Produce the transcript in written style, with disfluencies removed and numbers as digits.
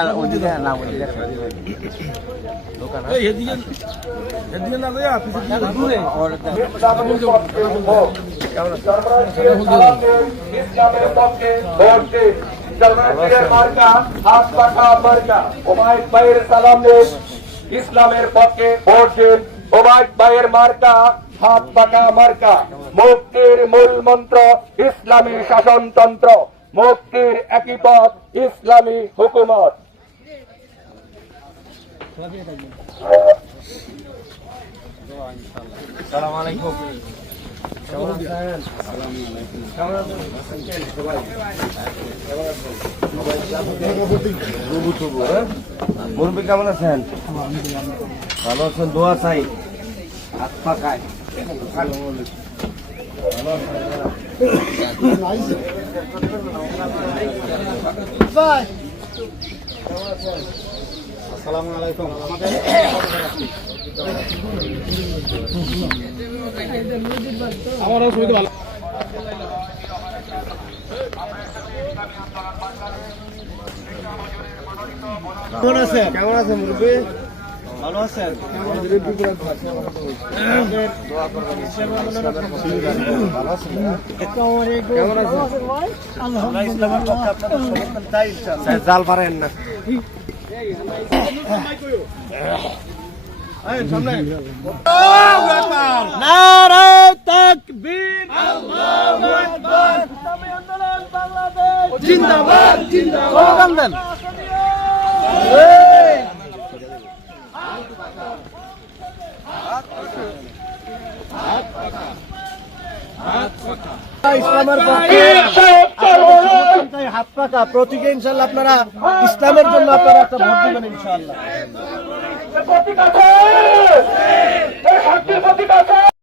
আর ওদিকে না ওদিকে দোকান আছে এদিকে না লয়া পিছে দূরে ইসলামের পক্ষে ভোট দিন জামাতের মার্কা হাত পাখা মার্কা ওবায়দ ভাইয়ের সালাম দিন ইসলামের পক্ষে ভোট দিন ওবায়দ ভাইয়ের মার্কা হাত পাখা মার্কা মুক্তির মূল মন্ত্র ইসলামী শাসনতন্ত্র মুক্তির একই পথ ইসলামী হুকুমত। আসসালামু আলাইকুম। মুরব্বী কেমন আছেন? ভালো আছেন? দোয়া চাই হাত পাকায় আসসালামু আলাইকুম। আমারও সুবিধা ভালো। কেমন আছেন? কেমন আছেন মুরব্বী? ভালো আছেন? জাল পারেন না নারে তাকবীর আল্লাহু আকবার ইসলামী আন্দোলন বাংলাদেশ জিন্দাবাদ জিন্দাবাদ স্লোগান দেন। ইসলামের হাত পাকা প্রতীকে ইনশাল্লাহ আপনারা ইসলামের জন্য আপনারা একটা ভোট দিবেন ইনশাল্লাহ।